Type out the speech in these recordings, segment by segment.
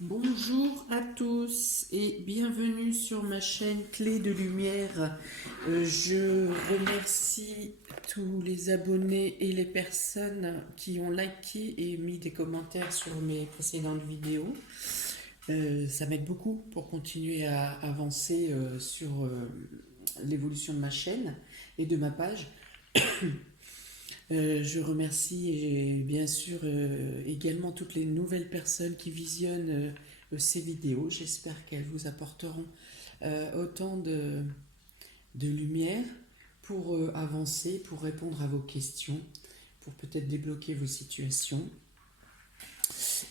Bonjour à tous et bienvenue sur ma chaîne Clé de Lumière. Je remercie tous les abonnés et les personnes qui ont liké et mis des commentaires sur mes précédentes vidéos. Ça m'aide beaucoup pour continuer à avancer sur l'évolution de ma chaîne et de ma page. Je remercie bien sûr également toutes les nouvelles personnes qui visionnent ces vidéos. J'espère qu'elles vous apporteront autant de lumière pour avancer, pour répondre à vos questions, pour peut-être débloquer vos situations.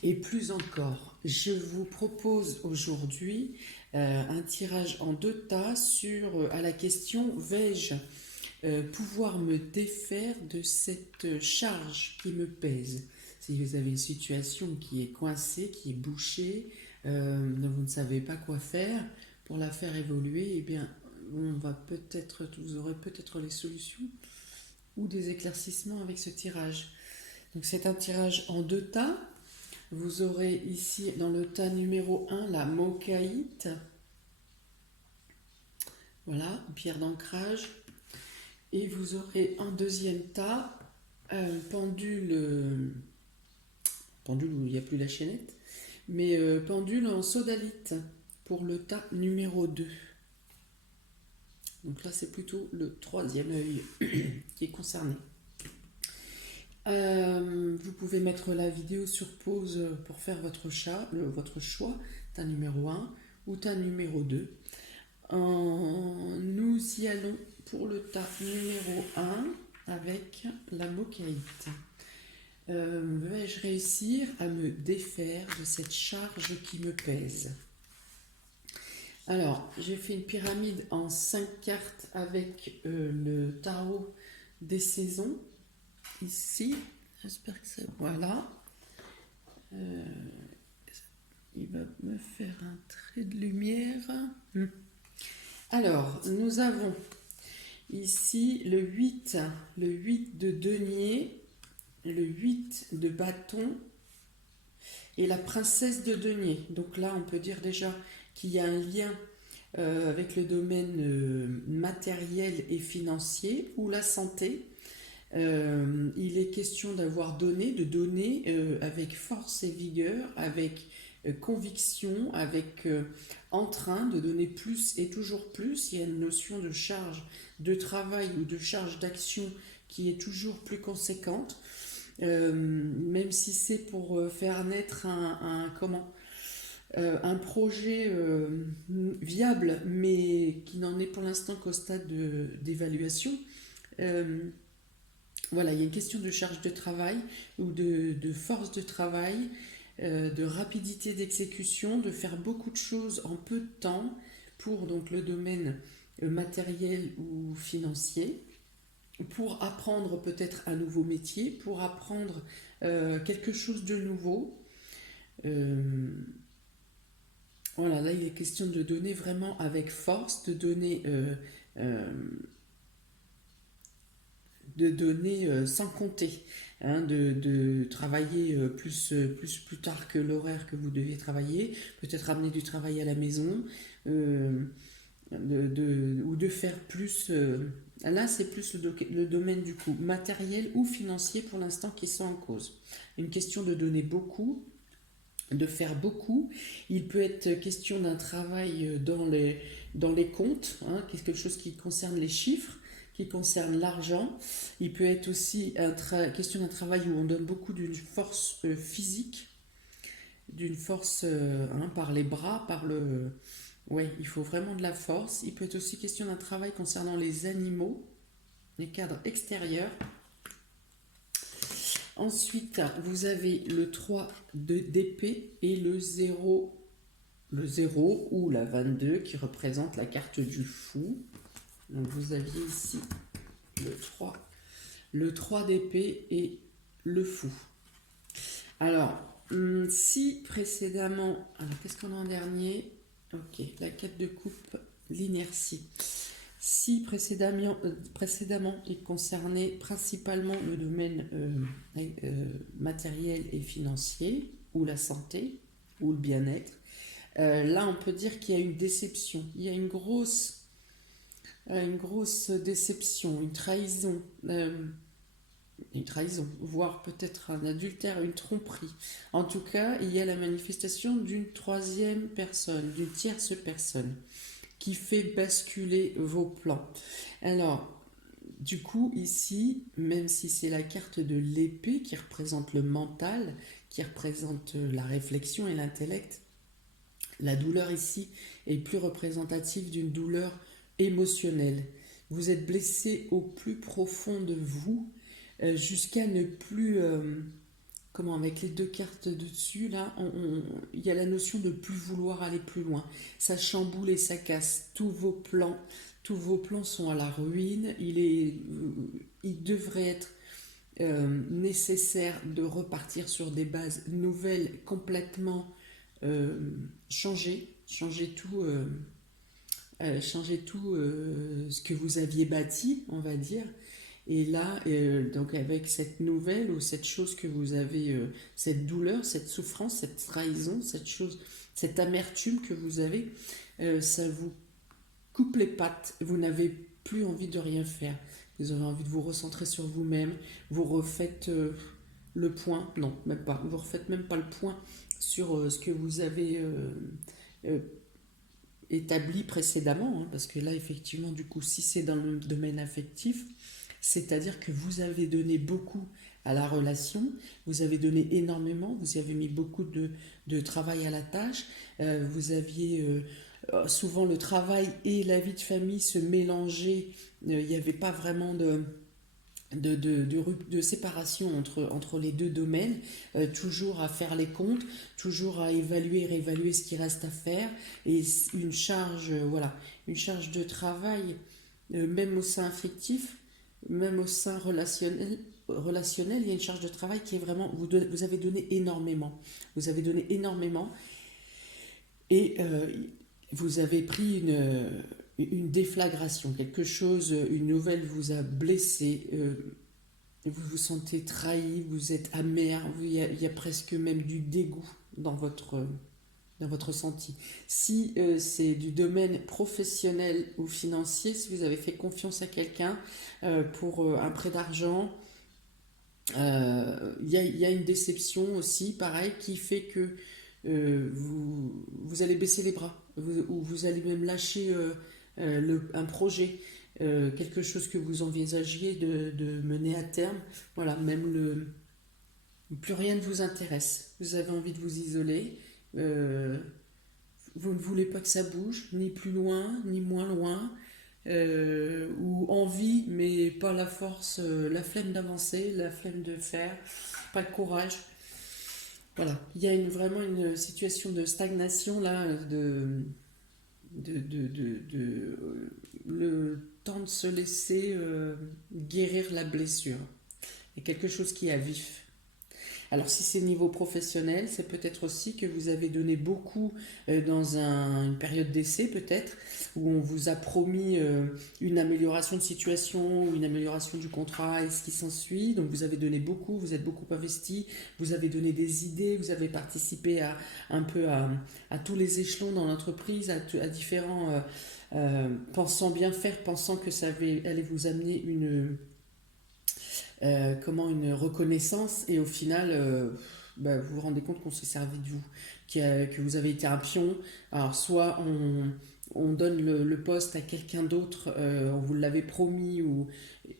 Et plus encore, je vous propose aujourd'hui un tirage en deux tas sur à la question vais-je pouvoir me défaire de cette charge qui me pèse. Si vous avez une situation qui est coincée, qui est bouchée, dont vous ne savez pas quoi faire pour la faire évoluer, eh bien, vous aurez peut-être les solutions ou des éclaircissements avec ce tirage. Donc c'est un tirage en deux tas. Vous aurez ici dans le tas numéro 1 la mocaïte. Voilà, pierre d'ancrage. Et vous aurez en deuxième tas un pendule où il n'y a plus la chaînette, mais pendule en sodalite pour le tas numéro 2. Donc là, c'est plutôt le troisième œil qui est concerné. Vous pouvez mettre la vidéo sur pause pour faire votre choix, tas numéro 1 ou tas numéro 2. Nous y allons pour le tas numéro 1 avec la mocaïte. Vais-je réussir à me défaire de cette charge qui me pèse? Alors, j'ai fait une pyramide en 5 cartes avec le tarot des saisons. Ici, j'espère que c'est... Voilà. Il va me faire un trait de lumière. Alors, nous avons ici le 8 de denier, le 8 de bâton et la princesse de denier. Donc là, on peut dire déjà qu'il y a un lien avec le domaine matériel et financier ou la santé. Il est question d'avoir donné, de donner avec force et vigueur, avec conviction, avec entrain, de donner plus et toujours plus. Il y a une notion de charge de travail ou de charge d'action qui est toujours plus conséquente, même si c'est pour faire naître un projet viable, mais qui n'en est pour l'instant qu'au stade d'évaluation. Voilà, il y a une question de charge de travail ou de force de travail, de rapidité d'exécution, de faire beaucoup de choses en peu de temps pour donc le domaine matériel ou financier, pour apprendre peut-être un nouveau métier, pour apprendre quelque chose de nouveau. Voilà, là il est question de donner vraiment avec force, de donner sans compter, hein, de travailler plus tard que l'horaire que vous deviez travailler, peut-être amener du travail à la maison, ou de faire plus. Là, c'est plus le domaine du coup matériel ou financier pour l'instant qui sont en cause. Une question de donner beaucoup, de faire beaucoup. Il peut être question d'un travail dans les comptes, hein, quelque chose qui concerne les chiffres, qui concerne l'argent. Il peut être aussi question d'un travail où on donne beaucoup d'une force physique, d'une force par les bras, par le... Ouais, il faut vraiment de la force. Il peut être aussi question d'un travail concernant les animaux, les cadres extérieurs. Ensuite, vous avez le 3 d'épée et le 0 ou la 22 qui représente la carte du fou. Donc vous aviez ici le 3 d'épée et le fou. Alors, si précédemment... Alors, qu'est-ce qu'on a en dernier? Ok, la 4 de coupe, l'inertie. Si précédemment il concernait principalement le domaine matériel et financier ou la santé, ou le bien-être. Là, on peut dire qu'il y a une déception. Il y a une grosse déception, une trahison, voire peut-être un adultère, une tromperie. En tout cas, il y a la manifestation d'une troisième personne, d'une tierce personne, qui fait basculer vos plans. Alors, du coup, ici, même si c'est la carte de l'épée qui représente le mental, qui représente la réflexion et l'intellect, la douleur ici est plus représentative d'une douleur émotionnelle. Vous êtes blessé au plus profond de vous, jusqu'à ne plus... comment, avec les deux cartes dessus, là, il y a la notion de plus vouloir aller plus loin. Ça chamboule et ça casse tous vos plans. Tous vos plans sont à la ruine. Il devrait être nécessaire de repartir sur des bases nouvelles, complètement changer tout ce que vous aviez bâti, on va dire. Et là, donc avec cette nouvelle ou cette chose que vous avez, cette douleur, cette souffrance, cette trahison, cette chose, cette amertume que vous avez, ça vous coupe les pattes. Vous n'avez plus envie de rien faire. Vous avez envie de vous recentrer sur vous-même. Vous refaites le point, non, même pas. Vous refaites même pas le point sur ce que vous avez euh, établi précédemment, hein, parce que là, effectivement, du coup, si c'est dans le domaine affectif, c'est-à-dire que vous avez donné beaucoup à la relation, vous avez donné énormément, vous avez mis beaucoup de travail à la tâche, vous aviez souvent le travail et la vie de famille se mélangeaient, il n'y avait pas vraiment de séparation entre les deux domaines, toujours à faire les comptes, toujours à évaluer, réévaluer ce qui reste à faire, et une charge, voilà, une charge de travail, même au sein affectif, même au sein relationnel, il y a une charge de travail qui est vraiment, vous avez donné énormément, vous avez donné énormément, et vous avez pris une déflagration, quelque chose, une nouvelle vous a blessé, vous vous sentez trahi, vous êtes amer, il y a presque même du dégoût dans votre ressenti. Si c'est du domaine professionnel ou financier, si vous avez fait confiance à quelqu'un pour un prêt d'argent, il y a une déception aussi, pareil, qui fait que vous allez baisser les bras, ou vous allez même lâcher un projet, quelque chose que vous envisagiez de mener à terme. Voilà, plus rien ne vous intéresse. Vous avez envie de vous isoler. euh, vous ne voulez pas que ça bouge, ni plus loin, ni moins loin. Ou envie, mais pas la force, la flemme d'avancer, la flemme de faire, pas le courage. Voilà, il y a vraiment une situation de stagnation là, le temps de se laisser guérir la blessure. Il y a quelque chose qui est à vif. Alors si c'est niveau professionnel, c'est peut-être aussi que vous avez donné beaucoup dans une période d'essai peut-être, où on vous a promis une amélioration de situation ou une amélioration du contrat et ce qui s'ensuit. Donc vous avez donné beaucoup, vous êtes beaucoup investi, vous avez donné des idées, vous avez participé un peu à tous les échelons dans l'entreprise, à différents... pensant bien faire, pensant que allait vous amener une reconnaissance, et au final vous vous rendez compte qu'on s'est servi de vous, que vous avez été un pion. Alors soit on donne le poste à quelqu'un d'autre, on vous l'avait promis, ou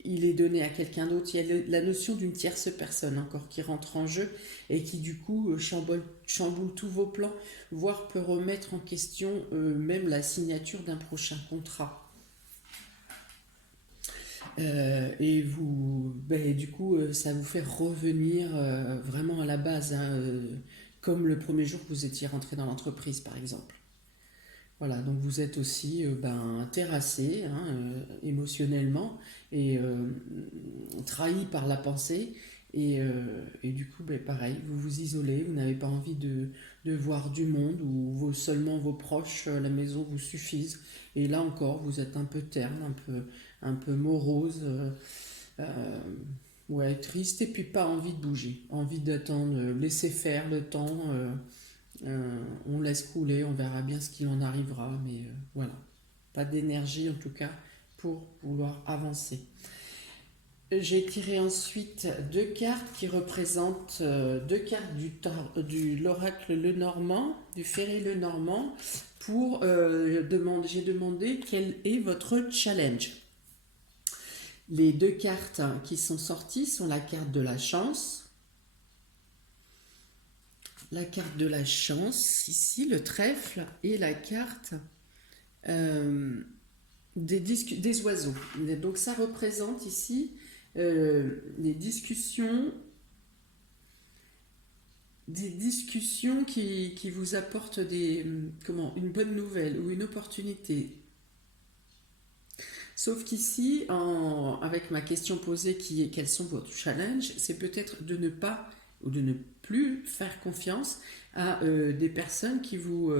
il est donné à quelqu'un d'autre. Il y a la notion d'une tierce personne encore qui rentre en jeu, et qui du coup chamboule tous vos plans, voire peut remettre en question même la signature d'un prochain contrat. Et du coup, ça vous fait revenir vraiment à la base, hein, comme le premier jour que vous étiez rentré dans l'entreprise, par exemple. Voilà, donc vous êtes aussi terrassé, hein, émotionnellement, et trahi par la pensée. Et du coup, pareil, vous vous isolez, vous n'avez pas envie de voir du monde, ou seulement vos proches à la maison vous suffisent. Et là encore, vous êtes un peu terne, un peu morose, euh, ouais, triste, et puis pas envie de bouger, envie d'attendre, laisser faire le temps, laisse couler, on verra bien ce qu'il en arrivera, mais voilà. Pas d'énergie en tout cas pour pouvoir avancer. J'ai tiré ensuite deux cartes qui représentent deux cartes du l'oracle Lenormand, du Ferré Lenormand, pour j'ai demandé quel est votre challenge. Les deux cartes qui sont sorties sont la carte de la chance. La carte de la chance, ici, le trèfle, et la carte des oiseaux. Donc ça représente ici des discussions qui vous apportent une bonne nouvelle ou une opportunité. Sauf qu'ici, avec ma question posée qui est quels sont vos challenges, c'est peut-être de ne pas ou de ne plus faire confiance à des personnes qui vous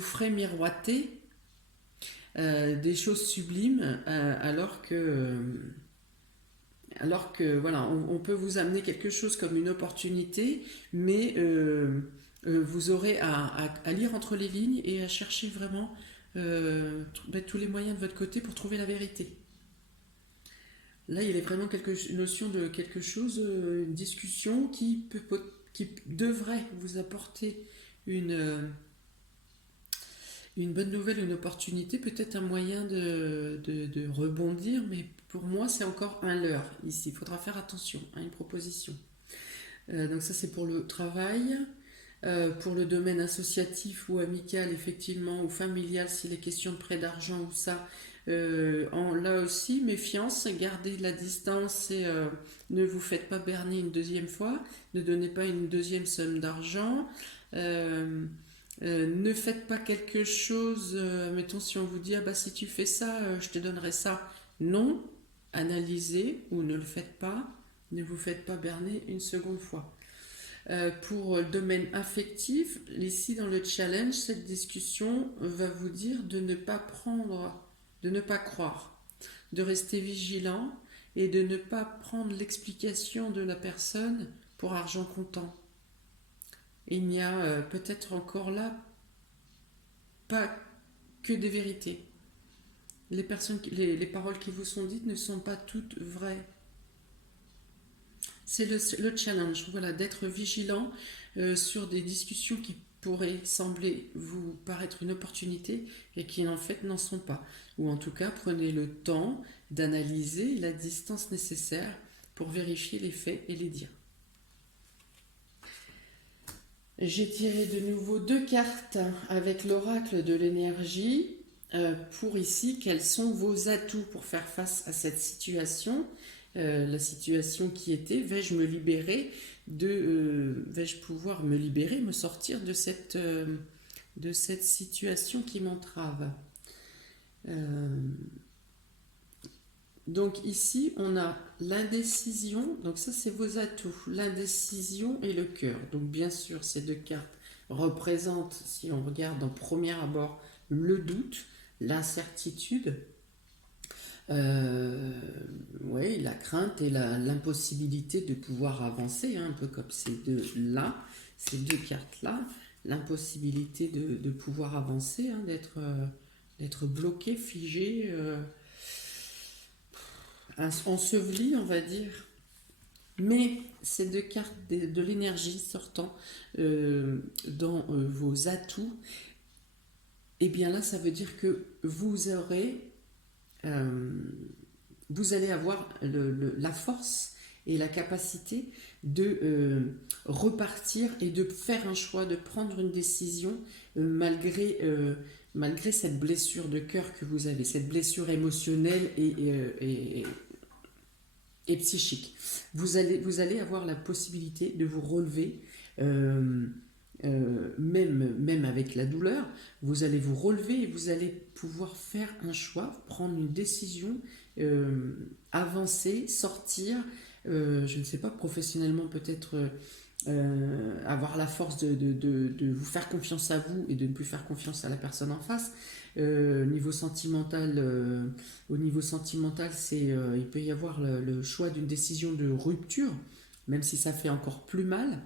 feraient miroiter des choses sublimes alors que voilà, on peut vous amener quelque chose comme une opportunité, mais vous aurez à lire entre les lignes et à chercher vraiment tous les moyens de votre côté pour trouver la vérité. Là, il y a vraiment une notion de quelque chose, une discussion qui devrait vous apporter une bonne nouvelle, une opportunité, peut-être un moyen de rebondir, mais pour moi, c'est encore un leurre ici. Il faudra faire attention à une proposition. Donc ça, c'est pour le travail. Pour le domaine associatif ou amical, effectivement, ou familial, s'il est question de prêt d'argent ou ça, là aussi, méfiance, gardez la distance et ne vous faites pas berner une deuxième fois, ne donnez pas une deuxième somme d'argent. Ne faites pas quelque chose, mettons si on vous dit ah bah si tu fais ça, je te donnerai ça. Non, analysez ou ne le faites pas, ne vous faites pas berner une seconde fois. Pour le domaine affectif, ici dans le challenge, cette discussion va vous dire de ne pas croire, de rester vigilant et de ne pas prendre l'explication de la personne pour argent comptant. Il n'y a peut-être encore là pas que des vérités. Les paroles qui vous sont dites ne sont pas toutes vraies. C'est le challenge, voilà, d'être vigilant sur des discussions qui pourraient sembler vous paraître une opportunité et qui en fait n'en sont pas. Ou en tout cas, prenez le temps d'analyser la distance nécessaire pour vérifier les faits et les dires. J'ai tiré de nouveau deux cartes avec l'oracle de l'énergie pour ici, quels sont vos atouts pour faire face à cette situation, la situation qui était, vais-je me libérer vais-je pouvoir me libérer, me sortir de cette situation qui m'entrave. Donc ici, on a l'indécision, donc ça c'est vos atouts, l'indécision et le cœur. Donc bien sûr, ces deux cartes représentent, si on regarde en premier abord, le doute, l'incertitude, la crainte et l'impossibilité de pouvoir avancer, un peu comme ces deux cartes-là, l'impossibilité de pouvoir avancer, d'être bloqué, figé, enseveli, on va dire. Mais ces deux cartes de l'énergie sortant dans vos atouts, et bien là, ça veut dire que vous allez avoir la force et la capacité de repartir et de faire un choix, de prendre une décision malgré cette blessure de cœur que vous avez, cette blessure émotionnelle et psychique. Vous allez avoir la possibilité de vous relever, même avec la douleur, vous allez vous relever et vous allez pouvoir faire un choix, prendre une décision, avancer, sortir, je ne sais pas, professionnellement peut-être avoir la force de vous faire confiance à vous et de ne plus faire confiance à la personne en face. Au niveau sentimental, il peut y avoir le choix d'une décision de rupture, même si ça fait encore plus mal.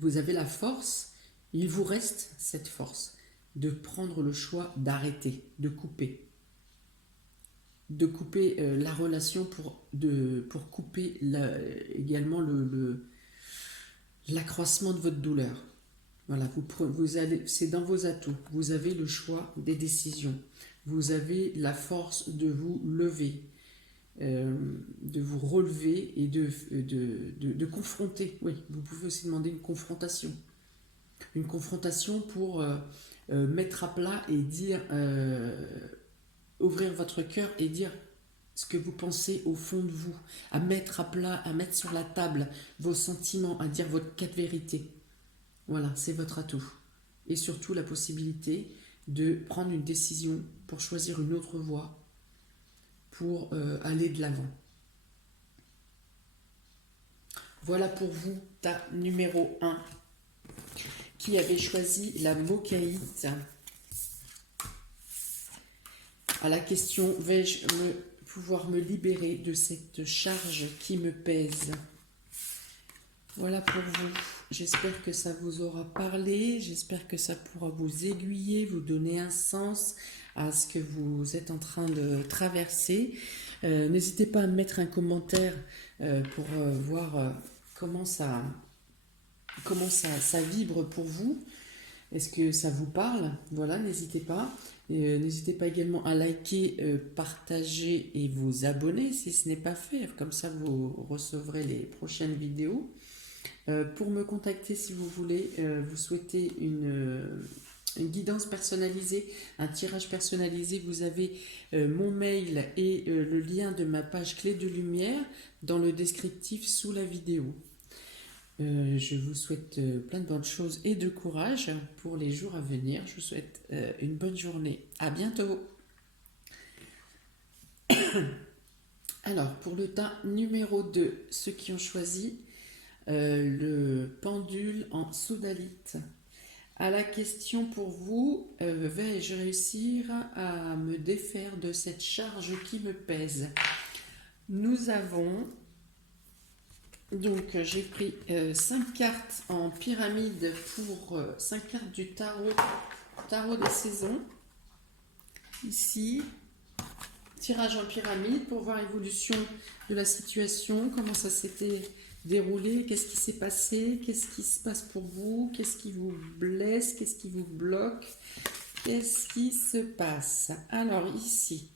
Vous avez la force Il vous reste cette force de prendre le choix d'arrêter, de couper. De couper la relation pour couper également l'accroissement de votre douleur. Voilà, c'est dans vos atouts. Vous avez le choix des décisions. Vous avez la force de vous lever, de vous relever et de confronter. Oui, vous pouvez aussi demander une confrontation. Une confrontation pour mettre à plat et dire, ouvrir votre cœur et dire ce que vous pensez au fond de vous, à mettre à plat, à mettre sur la table vos sentiments, à dire votre cas de vérité. Voilà, c'est votre atout. Et surtout la possibilité de prendre une décision pour choisir une autre voie, pour aller de l'avant. Voilà pour vous, tas numéro 1, qui avait choisi la mocaïte. À la question, vais-je pouvoir me libérer de cette charge qui me pèse? Voilà pour vous. J'espère que ça vous aura parlé, j'espère que ça pourra vous aiguiller, vous donner un sens à ce que vous êtes en train de traverser. N'hésitez pas à mettre un commentaire pour voir comment ça vibre pour vous. Est-ce que ça vous parle? Voilà, n'hésitez pas. N'hésitez pas également à liker, partager et vous abonner si ce n'est pas fait. Comme ça, vous recevrez les prochaines vidéos. Pour me contacter, si vous voulez, vous souhaitez une guidance personnalisée, un tirage personnalisé, vous avez mon mail et le lien de ma page Clé de Lumière dans le descriptif sous la vidéo. Je vous souhaite plein de bonnes choses et de courage pour les jours à venir. Je vous souhaite une bonne journée. À bientôt. Alors, pour le tas numéro 2, ceux qui ont choisi le pendule en sodalite. À la question pour vous, vais-je réussir à me défaire de cette charge qui me pèse? Nous avons... Donc j'ai pris 5 cartes en pyramide pour 5 cartes du tarot des saisons. Ici, tirage en pyramide pour voir l'évolution de la situation, comment ça s'était déroulé, qu'est-ce qui s'est passé, qu'est-ce qui se passe pour vous, qu'est-ce qui vous blesse, qu'est-ce qui vous bloque, qu'est-ce qui se passe. Alors ici,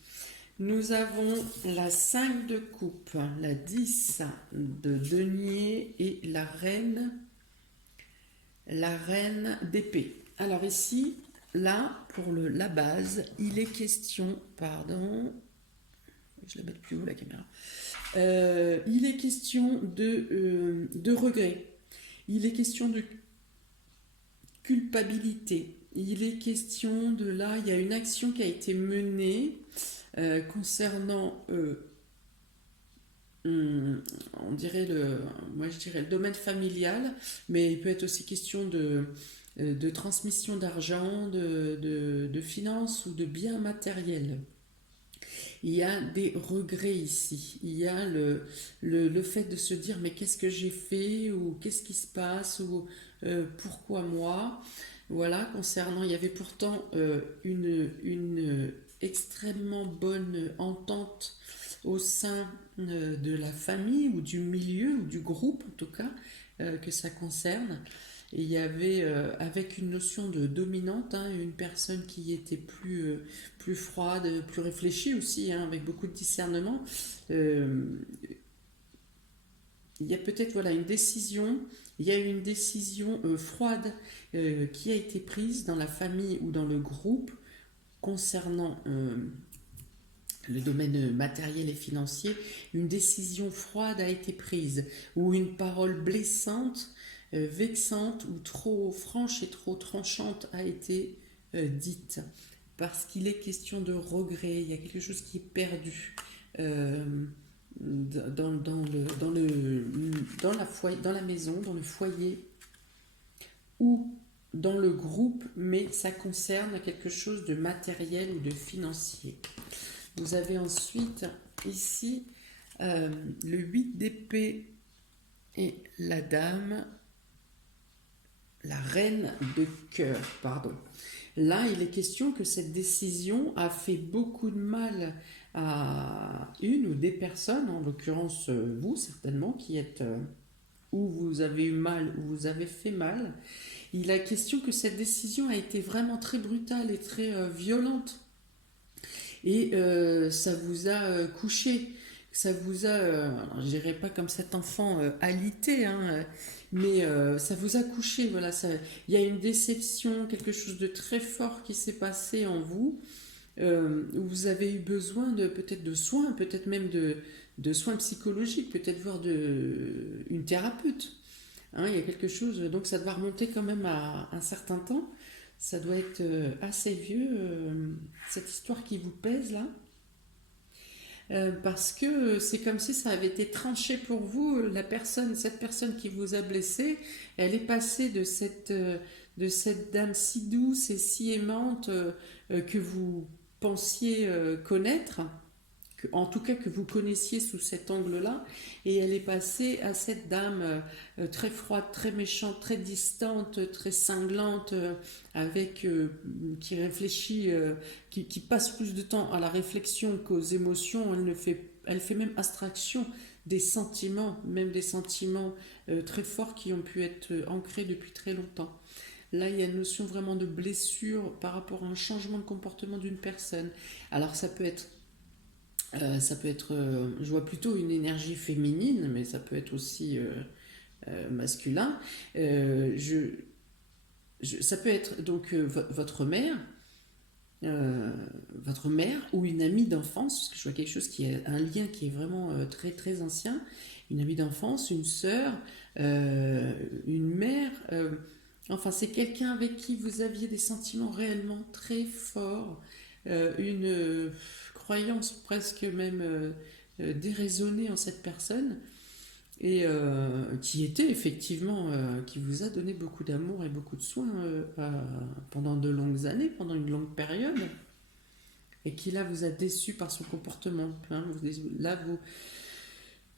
nous avons la 5 de coupe, la 10 de denier et la reine d'épée. Alors ici, là, pour la base, il est question, pardon, je la mets plus haut la caméra, il est question de regret, il est question de culpabilité, il est question de là, il y a une action qui a été menée concernant, on dirait moi je dirais le domaine familial, mais il peut être aussi question de transmission d'argent, de finances ou de biens matériels. Il y a des regrets ici, il y a le fait de se dire mais qu'est-ce que j'ai fait ou qu'est-ce qui se passe ou pourquoi moi. Voilà, concernant, il y avait pourtant une extrêmement bonne entente au sein de la famille ou du milieu ou du groupe en tout cas que ça concerne. Et il y avait avec une notion de dominante, une personne qui était plus froide, plus réfléchie aussi, avec beaucoup de discernement. Il y a peut-être voilà, une décision, il y a une décision froide qui a été prise dans la famille ou dans le groupe concernant le domaine matériel et financier. Une décision froide a été prise ou une parole blessante, vexante ou trop franche et trop tranchante a été dite. Parce qu'il est question de regret, il y a quelque chose qui est perdu dans la maison, dans le foyer ou dans le groupe, mais ça concerne quelque chose de matériel ou de financier. Vous avez ensuite ici le 8 d'épée et la dame la reine de cœur, pardon. Là, il est question que cette décision a fait beaucoup de mal à une ou des personnes, en l'occurrence vous certainement, qui êtes où vous avez eu mal, où vous avez fait mal. Il est question que cette décision a été vraiment très brutale et très violente. Et ça vous a couché, ça vous a, alors, je dirais pas comme cet enfant alité, hein, mais ça vous a couché, voilà, il y a une déception, quelque chose de très fort qui s'est passé en vous, où vous avez eu besoin de peut-être de soins, peut-être même de soins psychologiques, peut-être voir une thérapeute. Hein, il y a quelque chose, donc ça doit remonter quand même à un certain temps. Ça doit être assez vieux, cette histoire qui vous pèse là. Parce que c'est comme si ça avait été tranché pour vous. Cette personne qui vous a blessé, elle est passée de cette dame si douce et si aimante que vous pensiez connaître, en tout cas que vous connaissiez sous cet angle-là, et elle est passée à cette dame très froide, très méchante, très distante, très cinglante, qui réfléchit, qui passe plus de temps à la réflexion qu'aux émotions. Elle fait même abstraction des sentiments, même des sentiments très forts qui ont pu être ancrés depuis très longtemps. Là, il y a une notion vraiment de blessure par rapport à un changement de comportement d'une personne. Alors, je vois plutôt une énergie féminine, mais ça peut être aussi masculin. Euh, je, Ça peut être donc votre mère ou une amie d'enfance, parce que je vois quelque chose qui est un lien qui est vraiment très très ancien, une amie d'enfance, une sœur, euh, une mère. Enfin, c'est quelqu'un avec qui vous aviez des sentiments réellement très forts, une croyance presque même déraisonnée en cette personne, et qui était effectivement, qui vous a donné beaucoup d'amour et beaucoup de soins pendant de longues années, pendant une longue période, et qui là vous a déçu par son comportement. Hein. Là, vous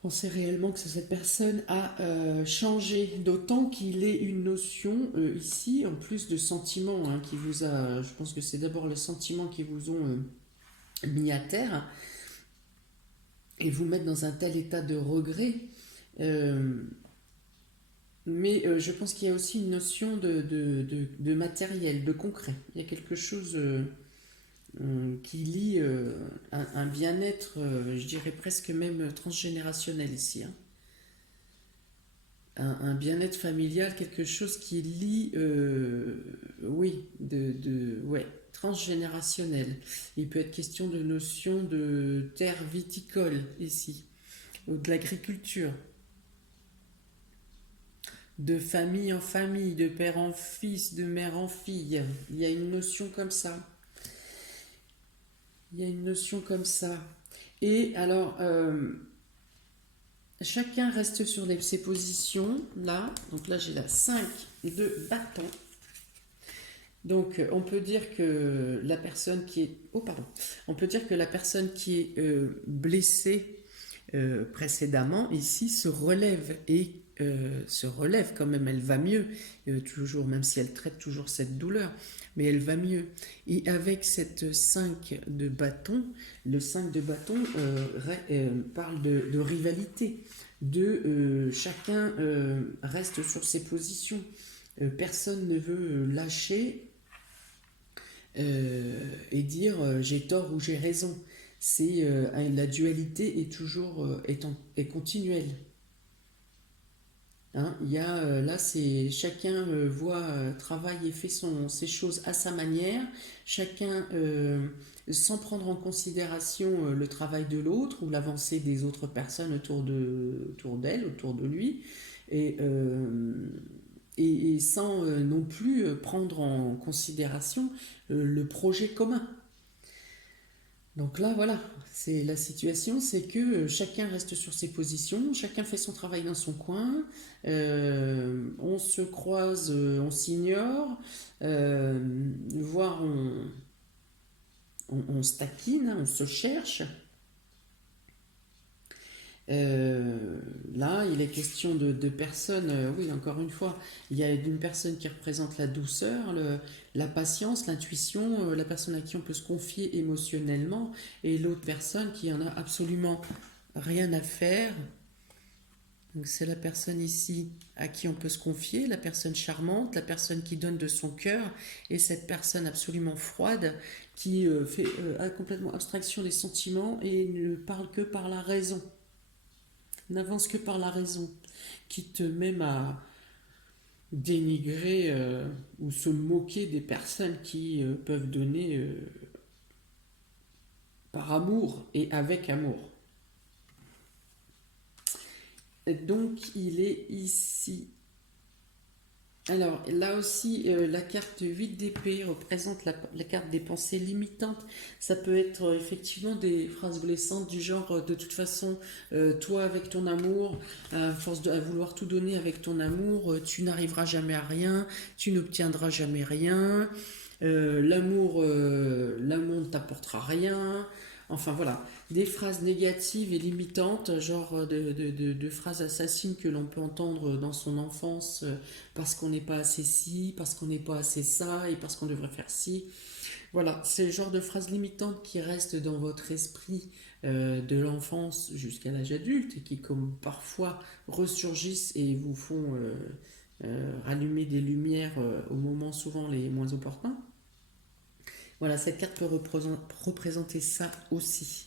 pensez réellement que cette personne a changé, d'autant qu'il est une notion ici, en plus de sentiments, hein, qui vous a. Je pense que c'est d'abord les sentiments qui vous ont mis à terre et vous mettre dans un tel état de regret. Euh, mais je pense qu'il y a aussi une notion de matériel, de concret. Il y a quelque chose qui lie un bien-être, je dirais presque même transgénérationnel ici. Hein. Un bien-être familial, quelque chose qui lie, oui, ouais, transgénérationnel. Il peut être question de notion de terre viticole ici, ou de l'agriculture, de famille en famille, de père en fils, de mère en fille. Il y a une notion comme ça. Il y a une notion comme ça. Et alors, chacun reste sur ses positions, là. Donc là, j'ai la 5 de bâton. Donc, on peut dire que la personne qui est... Oh, pardon. On peut dire que la personne qui est blessée précédemment, ici, se relève et se relève quand même. Elle va mieux, toujours, même si elle traite toujours cette douleur, mais elle va mieux. Et avec cette 5 de bâton, le 5 de bâton parle de rivalité, de chacun reste sur ses positions. Personne ne veut lâcher et dire j'ai tort ou j'ai raison. C'est la dualité est toujours est continuelle. Hein, il y a là c'est chacun voit travaille et fait ses choses à sa manière. Chacun sans prendre en considération le travail de l'autre ou l'avancée des autres personnes autour d'elle, autour de lui. Et et sans non plus prendre en considération le projet commun. Donc là, voilà, c'est la situation, c'est que chacun reste sur ses positions, chacun fait son travail dans son coin, on se croise, on s'ignore, voire on se taquine, on se cherche, Là, il est question de personnes, oui, encore une fois, il y a une personne qui représente la douceur, la patience, l'intuition, la personne à qui on peut se confier émotionnellement, et l'autre personne qui en a absolument rien à faire. Donc c'est la personne ici à qui on peut se confier, la personne charmante, la personne qui donne de son cœur, et cette personne absolument froide qui a complètement abstraction des sentiments et ne parle que par la raison, n'avance que par la raison, quitte même à dénigrer ou se moquer des personnes qui peuvent donner par amour et avec amour. Donc il est ici. Alors là aussi, la carte 8 d'épée représente la carte des pensées limitantes. Ça peut être effectivement des phrases blessantes du genre de toute façon, toi avec ton amour, à force à vouloir tout donner avec ton amour, tu n'arriveras jamais à rien, tu n'obtiendras jamais rien, l'amour ne t'apportera rien. Enfin voilà, des phrases négatives et limitantes, genre de phrases assassines que l'on peut entendre dans son enfance parce qu'on n'est pas assez ci, parce qu'on n'est pas assez ça et parce qu'on devrait faire ci. Voilà, c'est le genre de phrases limitantes qui restent dans votre esprit de l'enfance jusqu'à l'âge adulte et qui, comme parfois, ressurgissent et vous font rallumer des lumières au moment souvent les moins opportuns. Voilà, cette carte peut représenter ça aussi.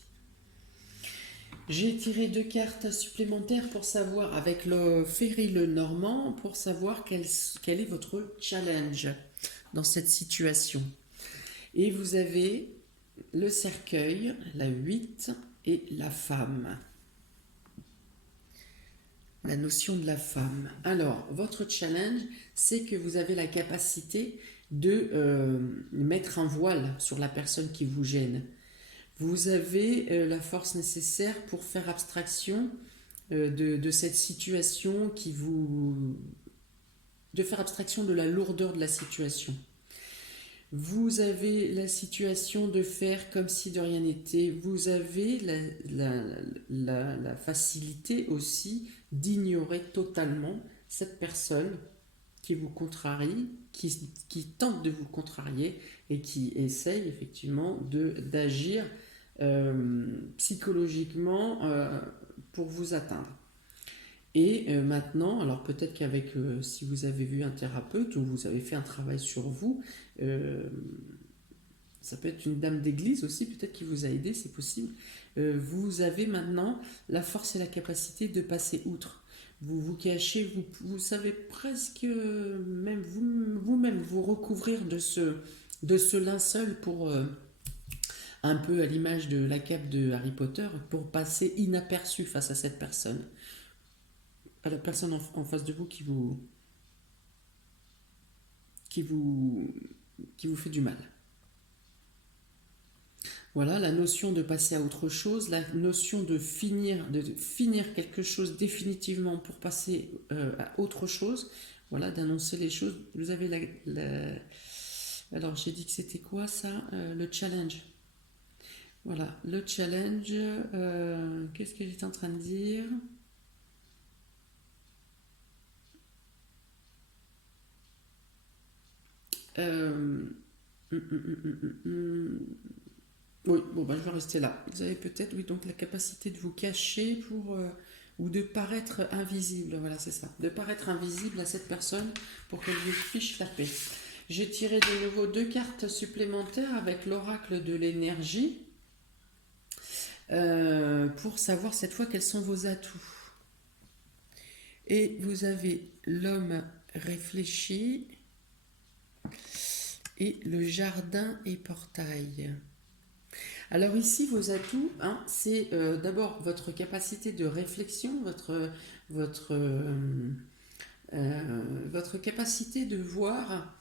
J'ai tiré 2 cartes supplémentaires pour savoir, avec le Ferry le Normand, pour savoir quel est votre challenge dans cette situation. Et vous avez le cercueil, la 8 et la femme. La notion de la femme. Alors, votre challenge, c'est que vous avez la capacité de mettre un voile sur la personne qui vous gêne. Vous avez la force nécessaire pour faire abstraction de cette situation de faire abstraction de la lourdeur de la situation. Vous avez la situation de faire comme si de rien n'était. Vous avez la facilité aussi d'ignorer totalement cette personne qui vous contrarie, qui tente de vous contrarier et qui essaye effectivement d'agir psychologiquement pour vous atteindre. Et maintenant, alors peut-être qu'avec, si vous avez vu un thérapeute ou vous avez fait un travail sur vous, ça peut être une dame d'église aussi, peut-être qui vous a aidé, c'est possible. Vous avez maintenant la force et la capacité de passer outre. Vous vous cachez, vous savez presque même vous-même vous recouvrir de ce linceul pour un peu à l'image de la cape de Harry Potter, pour passer inaperçu face à cette personne, à la personne en face de vous qui vous, qui vous fait du mal. Voilà, la notion de passer à autre chose, la notion de finir quelque chose définitivement pour passer à autre chose. Voilà, d'annoncer les choses. Vous avez alors j'ai dit que c'était quoi ça, le challenge. Voilà, le challenge. Qu'est-ce que j'étais en train de dire? Oui, bon, bah, je vais rester là. Vous avez peut-être, oui, donc la capacité de vous cacher ou de paraître invisible. Voilà, c'est ça. De paraître invisible à cette personne pour qu'elle vous fiche la paix. J'ai tiré de nouveau 2 cartes supplémentaires avec l'oracle de l'énergie pour savoir cette fois quels sont vos atouts. Et vous avez l'homme réfléchi et le jardin et portail. Alors ici, vos atouts, hein, c'est d'abord votre capacité de réflexion, votre capacité de voir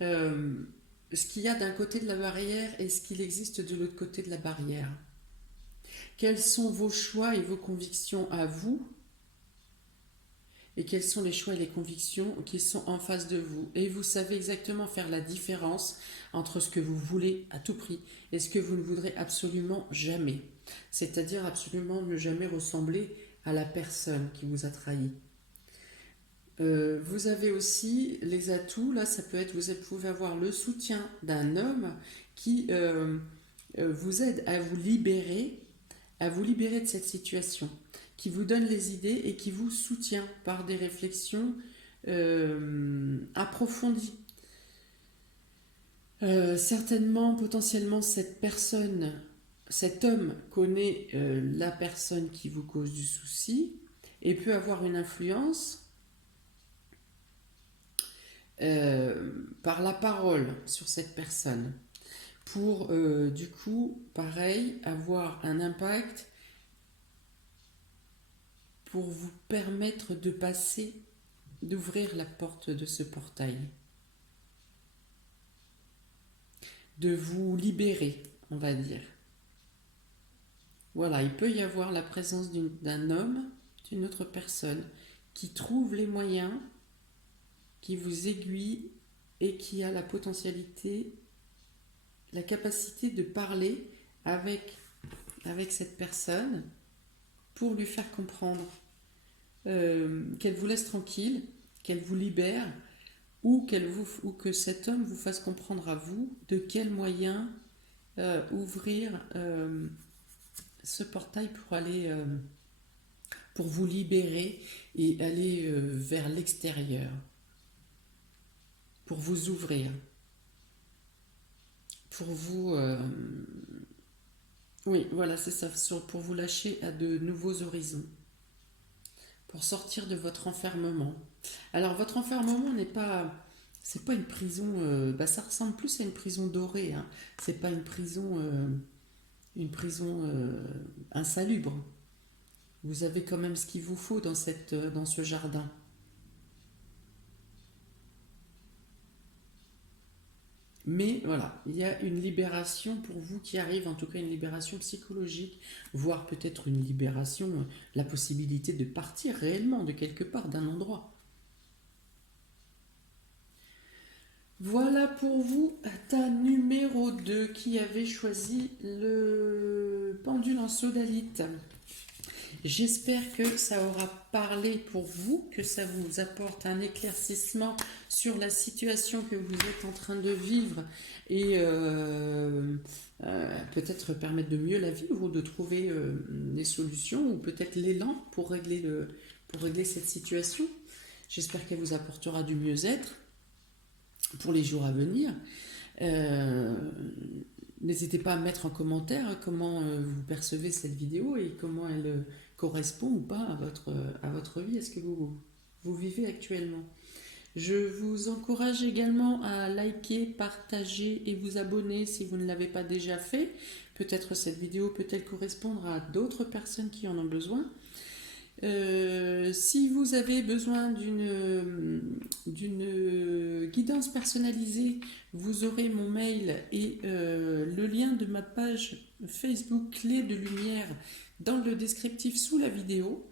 ce qu'il y a d'un côté de la barrière et ce qu'il existe de l'autre côté de la barrière. Quels sont vos choix et vos convictions à vous et quels sont les choix et les convictions qui sont en face de vous. Et vous savez exactement faire la différence entre ce que vous voulez à tout prix et ce que vous ne voudrez absolument jamais. C'est-à-dire absolument ne jamais ressembler à la personne qui vous a trahi. Vous avez aussi les atouts, là ça peut être, vous pouvez avoir le soutien d'un homme qui vous aide à vous libérer de cette situation, qui vous donne les idées et qui vous soutient par des réflexions approfondies. Certainement, potentiellement, cette personne, cet homme connaît la personne qui vous cause du souci et peut avoir une influence par la parole sur cette personne pour du coup pareil avoir un impact pour vous permettre de passer, d'ouvrir la porte de ce portail, de vous libérer, on va dire. Voilà, il peut y avoir la présence d'un homme, d'une autre personne qui trouve les moyens, qui vous aiguille et qui a la potentialité, la capacité de parler avec cette personne pour lui faire comprendre qu'elle vous laisse tranquille, qu'elle vous libère ou que cet homme vous fasse comprendre à vous de quels moyens ouvrir ce portail pour aller pour vous libérer et aller vers l'extérieur, pour vous ouvrir, pour vous oui, voilà, c'est ça, pour vous lâcher à de nouveaux horizons, pour sortir de votre enfermement. Alors, votre enfermement c'est pas une prison, ça ressemble plus à une prison dorée, hein. C'est pas une prison insalubre. Vous avez quand même ce qu'il vous faut dans ce jardin. Mais voilà, il y a une libération pour vous qui arrive, en tout cas une libération psychologique, voire peut-être une libération, la possibilité de partir réellement de quelque part, d'un endroit. Voilà pour vous, ta numéro 2 qui avait choisi le pendule en sodalite. J'espère que ça aura parlé pour vous, que ça vous apporte un éclaircissement sur la situation que vous êtes en train de vivre et peut-être permettre de mieux la vivre ou de trouver des solutions ou peut-être l'élan pour régler cette situation. J'espère qu'elle vous apportera du mieux-être pour les jours à venir. N'hésitez pas à mettre en commentaire comment vous percevez cette vidéo et comment elle correspond ou pas à votre vie, à ce que vous vivez actuellement. Je vous encourage également à liker, partager et vous abonner si vous ne l'avez pas déjà fait. Peut-être cette vidéo peut-elle correspondre à d'autres personnes qui en ont besoin. Si vous avez besoin d'une guidance personnalisée, vous aurez mon mail et le lien de ma page Facebook Clé de Lumière dans le descriptif sous la vidéo.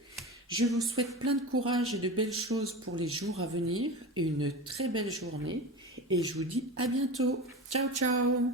Je vous souhaite plein de courage et de belles choses pour les jours à venir et une très belle journée. Et je vous dis à bientôt. Ciao, ciao!